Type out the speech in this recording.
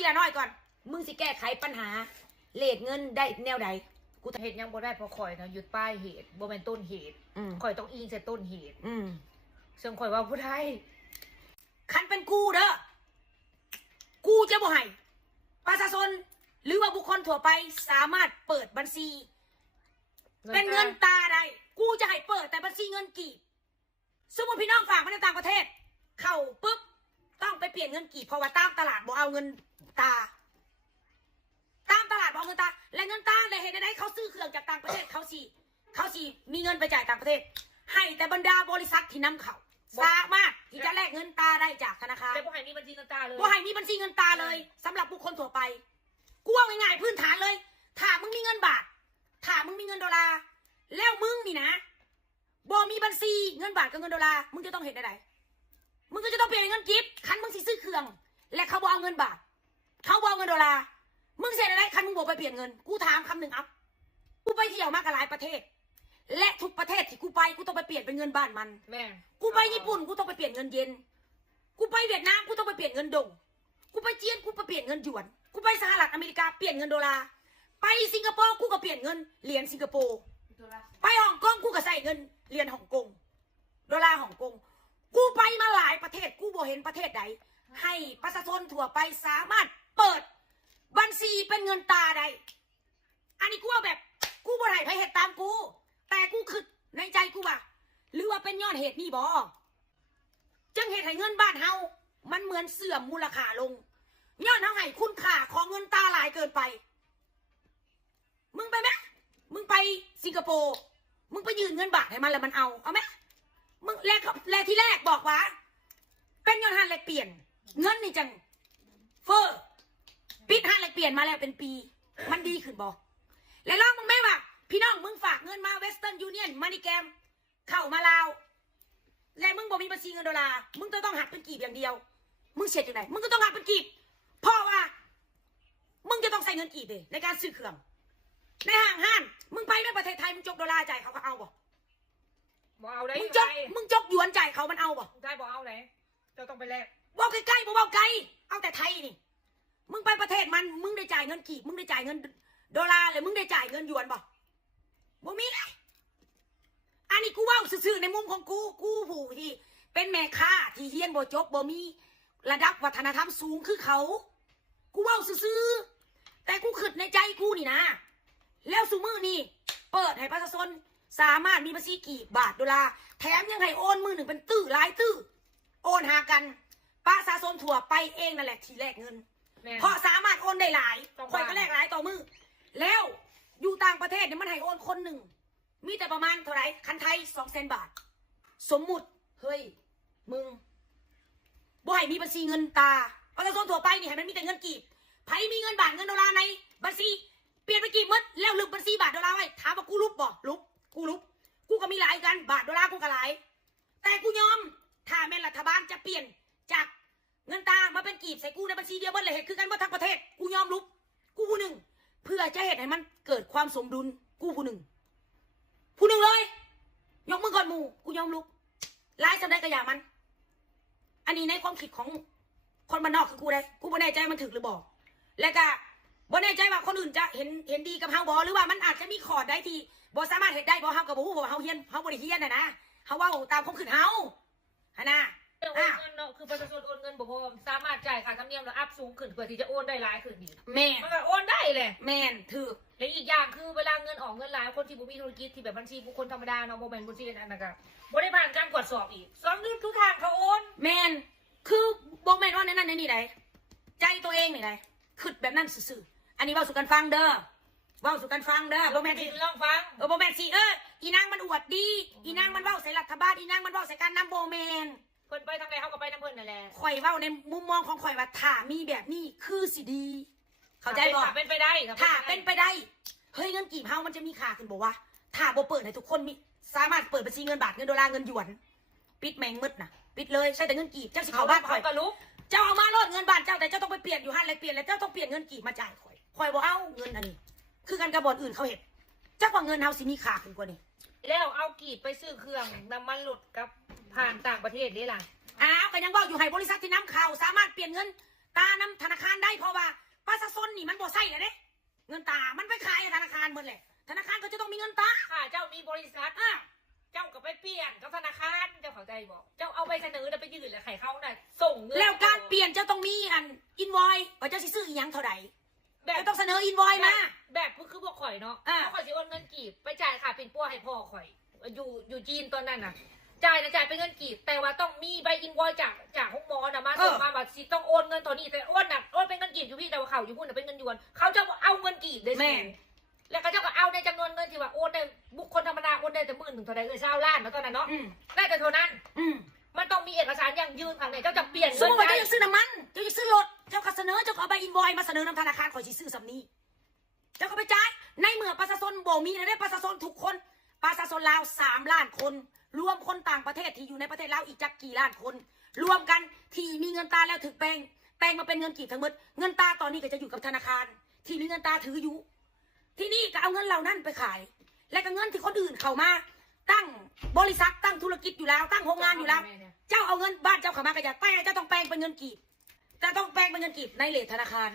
อีละน้อยก่อนมึงสิแก้ไขปัญหาเลทเงินได้แนวใดกูเหตุยังบ่ได้เพราะข่อยนะหยุดป้ายเหตุบ่แม่นต้นเหตุข่อยต้องอิงใส่ต้นเหตุซึ่งข่อยว่าผู้ไทยคันเป็นกูเด้อกูจะบ่ให้ประชาชนหรือว่าบุคคลทั่วไปสามารถเปิดบัญชีเป็นเงินตาได้กูจะให้เปิดแต่บัญชีเงินกีบสมมติพี่น้องฝากมาในต่างประเทศเข้าปุ๊บต้องไปเปลี่ยนเงินกีบเพราะว่าตามตลาดบ่เอาเงินตาตามตลาดบ่เอาเงินตาและเงินตาเลยเห็นได้เขาซื้อเครื่องจากต่างประเทศเขาสิมีเงินไปจ่ายต่างประเทศให้แต่บรรดาบริษัทที่นำเขาสามารถที่จะแลกเงินตาได้จากธนาคารแต่บ่ให้มีบัญชีเงินตาเลยบ่ให้มีบัญชีเงินตาเลยสำหรับบุคคลทั่วไปกูว่าง่ายๆพื้นฐานเลยถ้ามึงมีเงินบาทถ้ามึงมีเงินดอลลาร์แล้วมึงนี่นะบ่มีบัญชีเงินบาทกับเงินดอลลาร์มึงจะต้องเห็นอะไรมึงก็จะต้องเปลี่ยนเงินกิฟต์คันมึงสิซื้อเครื่องและเขาบ่เอาเงินบาทเขาบ่เอาเงินดอลลาร์มึงเสียอะไรคันมึงบอกไปเปลี่ยนเงินกูถามคำหนึ่งกูไปเที่ยวมากับหลายประเทศและทุกประเทศที่กูไปกูต้องไปเปลี่ยนเป็นเงินบ้านมันแม่กูไปญี่ปุ่นกูต้องไปเปลี่ยนเงินเยนกูไปเวียดนามกูต้องไปเปลี่ยนเงินดงกูไปจีนกูไปเปลี่ยนเงินหยวนกูไปสหรัฐอเมริกาเปลี่ยนเงินดอลลาร์ไปสิงคโปร์กูก็เปลี่ยนเงินเหรียญสิงคโปร์ไปฮ่องกงกูก็ใส่เงินเหรียญฮ่องกงดอลลาร์ฮ่องกงกูไปมาหลายประเทศกูบ่เห็นประเทศใดให้ประชาชนทั่วไปสามารถเปิดบัญชีเป็นเงินตาได้อันนี้กูว่าแบบกูบ่ได้ไผเฮ็ดตามกูแต่กูคิดในใจกูว่าหรือว่าเป็นยอดเหตุนี่บ่จังเหตุให้เงินบ้านเฮามันเหมือนเสื่อมมูลค่าลงย้อนเฮาให้คุณค่าของเงินตาหลายเกินไปมึงไปไหมมึงไปสิงคโปร์มึงไปยืนเงินบาทให้มันแล้วมันเอาไหมมึงแรกที่แรกบอกว่าเป็นย้อนหันแลกเปลี่ยนเงินนี่จังเฟอร์ปิดหันแลกเปลี่ยนมาแล้วเป็นปีมันดีขึ้นบอกแล้วลองมึงไหมว่าพี่น้องมึงฝากเงินมาเวสเทิร์นยูเนียนมานิแกมเข้ามาลาวและมึงบอกมีบัญชีเงินดอลลาร์มึงต้องหักเป็นกีบอย่างเดียวมึงเสียจากไหนมึงก็ต้องหักเป็นกีบเพราะว่ามึงจะต้องใส่เงินกีบเลยในการซื้อเครื่องในห้างมึงไปในประเทศไทยมึงจกดอลลาร์จ่ายเขาเอาบ่เอาได้มึงจกหยวนจ่ายเขามันเอาบ่ได้บ่เอาไหนเจ้าต้องไปแลกว่าใกล้ๆบ่ว่าไกลเอาแต่ไทยนี่มึงไปประเทศมันมึงได้จ่ายเงินกีบมึงได้จ่ายเงินดอลลาร์หรือมึงได้จ่ายเงินหยวนบ่มีเลยอันนี้กูว่าซื่อๆในมุมของกูผู้ที่เป็นแม่ค้าที่เฮียนบ่จบบ่มีระดับวัฒนธรรมสูงคือเขากูว่าซื่อๆแต่กูคิดในใจกูนี่นะแล้วซุมื้อนี่เปิดให้ประชาชนสามารถมีบัญชีกี่บาทดอลลาร์แถมยังให้โอนมือหนึ่งเป็นตื้อหลายตื้อโอนหากันประชาชนทั่วไปเองนั่นแหละที่แลกเงินเพราะสามารถโอนได้หลายคอยก็แลกหลายต่อมือแล้วอยู่ต่างประเทศเนี่ยมันให้โอนคนหนึ่งมีแต่ประมาณเท่าไหร่คันไทย200,000 บาทสมมุติเฮ้ยมึงบ่ให้มีบัญชีเงินตาประชาชนทั่วไปนี่ให้มันมีแต่เงินกีบไผมีเงินบาทเงินดอลลาร์ในบัญชีเปลี่ยนไปกีบหมดแล้วลึกบัญชีบาทดอลลาร์ไว้ถามว่ากูลุบบ่ลุบกูก็มีหลายกันบาทดอลลาร์กูก็หลายแต่กูยอมถ้าแม่รัฐบาลจะเปลี่ยนจากเงินตามาเป็นกีบใส่กูในบัญชีเดียวเบิดเลยเหตุคือกันว่าทั้งประเทศกูยอมลุบกูผู้หนึ่งเพื่อจะเหตุให้มันเกิดความสมดุลกูผู้หนึ่งเลยยกมือก่อนหมู่กูยอมลุกไล่จำได้กระยามันอันนี้ในความคิดของคนบ้านนอกคือกูได้กูไม่แน่ใจมันถึกหรือบอกและก็บ่แน่ใจว่าคนอื่นจะเห็นดีกับเฮาบ่หรือว่ามันอาจจะมีขอดได้ที่บ่สามารถเห็นได้บ่เฮากับบ่ฮู้ว่าเฮาเฮียนเฮาบ่ได้เฮียนนะเฮาเว้าตามความคิดเฮาหั่นน่ะโอนเงินเนาะคือประชาชนโอนเงินบ่พอสามารถจ่ายค่าธรรมเนียมแล้วอัพสูงขึ้นเพื่อที่จะโอนได้หลายขึ้นอีกแม่มันก็โอนได้แหละแม่นถูกและอีกอย่างคือเวลาเงินออกเงินหลายคนที่บ่มีธุรกิจที่แบบบัญชีบุคคลธรรมดาเนาะบ่แม่นบัญชีอันนั้นก็บ่ได้ผ่านการตรวจสอบอีก2 เดือนทุกทางเขาโอนแม่นคือบ่แม่นว่าในนั้นในนี่ได้ใจตัวเองนี่ได้คิดแบบนั้นซื่อๆอันนี้เว้าสู่กันฟังเด้อบ่แม่นสิลองฟังบ่แม่นสิอีนางมันอวดดีอีนางมันเว้าใส่รัฐบาลอีนางมันเว้าใส่การนำบ่แม่นเพิ่นไปทางใดเฮาก็ไปนำเพิ่นนั่นแหละข่อยเว้าในมุมมองของข่อยว่าถ้ามีแบบนี้คือสิดีเข้าใจบ่เป็นไปได้ถ้าเป็นไปได้เฮ้ยเงินกีบเฮามันจะมีค่าขึ้นบ่วะถ้าบ่เปิดให้ทุกคนมีสามารถเปิดบัญชีเงินบาทเงินดอลลาร์เงินหยวนปิดแมงมึดน่ะปิดเลยใช้แต่เงินกีบเจ้าสิเข้าบ้านข่อยก็รู้เจ้าเอามาโลดเงินบาทเจ้าแต่เจ้าต้องไปเปลี่ยนอยู่หันเลยเปลี่ยนแล้วเจ้าต้องเปลี่ยนเงินกีบมาจ่ายข่อยบ่เอาเงินอันนี้คือกันกับบ่อนอื่นเขาเฮ็ดจักว่าเงินเฮาสิมีค่าขึ้นกว่านี้แล้วเอากีบไปซื้อเครื่องน้ำมันหลุดกับผ่านต่างประเทศนี่ล่ะก็ยังบอกอยู่ให้บริษัทที่นำเข้าสามารถเปลี่ยนเงินตานำธนาคารได้เพราะว่า นี่มันบ่ใส่เลยเด้เงินตามันไปขายธนาคารหมดเลยธนาคารก็จะต้องมีเงินตา ค่ะเจ้ามีบริษัทเจ้าก็ไปเปลี่ยนกับธนาคารเจ้าเข้าใจบอกเจ้าเอาไปเสนอแล้วไปยื่นแล้วใครเขาน่ะส่งเงิน แล้วการเปลี่ยนจะต้องมีอินวอยว่าเจ้าสิซื้ออีหยังเท่าใด แบบ จะต้องเสนออินวอยมา แบบคือพวกข่อยเนาะ อ่า พวกข่อยสิโอนเงินกีบไปจ่ายค่ะเป็นปัวให้พ่อข่อยอยู่จีนตอนนั้นน่ะจ่ายเป็นเงินกีบแต่ว่าต้องมีใบอินวอยจากห้องหมอนะมาส่งมาว่าสิต้องโอนเงินตัวนี้แต่โอนเป็นเงินกีบอยู่พี่แต่ว่าเขาอยู่พุ่นเป็นเงินหยวนเขาจะเอาเงินกีบเลย แม่ แล้วก็เจ้าก็เอาในจำนวนเงินที่ว่าโอนได้บุคคลธรรมดาโอนได้แต่10,000เท่าใด20 ล้านแล้วตอนนั้นเนาะ อืม ได้แต่เท่านั้น อืม มันต้องมีเอกสารอย่างยืนข้างในเจ้าจะเปลี่ยน สม เงิ ม น ติว่า ได้ เจ้าจะซื้อน้ำมันเจ้าจะซื้อรถเจ้าก็เสนอเจ้าก็เอาใบอินวอยมาเสนอนำธนาคารขอสิซื้อสำนี้เจ้าก็ไปจ่ายในเมื่อประชาชนบ่มีได้ประชาชนทุกคนประชาชนลาว3 ล้านคนรวมคนต่างประเทศที่อยู่ในประเทศลาวอีกจักกี่ล้านคน รวมกันที่มีเงินตาแล้วถึกแปลงมาเป็นเงินกีบทั้งหมดเงินตาตอนนี้ก็จะอยู่กับธนาคาร ที่มีเงินตาถืออยู่ที่นี่ก็เอาเงินเหล่านั้นไปขาย และก็เงินที่คนอื่นเข้ามา ตั้งบริษัทตั้งธุรกิจอยู่แล้วตั้งโรงงานอยู่แล้ว เจ้าเอาเงินบ้านเจ้าเข้ามาก็จะแต่เจ้าต้องแปลงเป็นเงินกีบแต่ต้องแปลงเป็นเงินกีบในเลทธนาคาร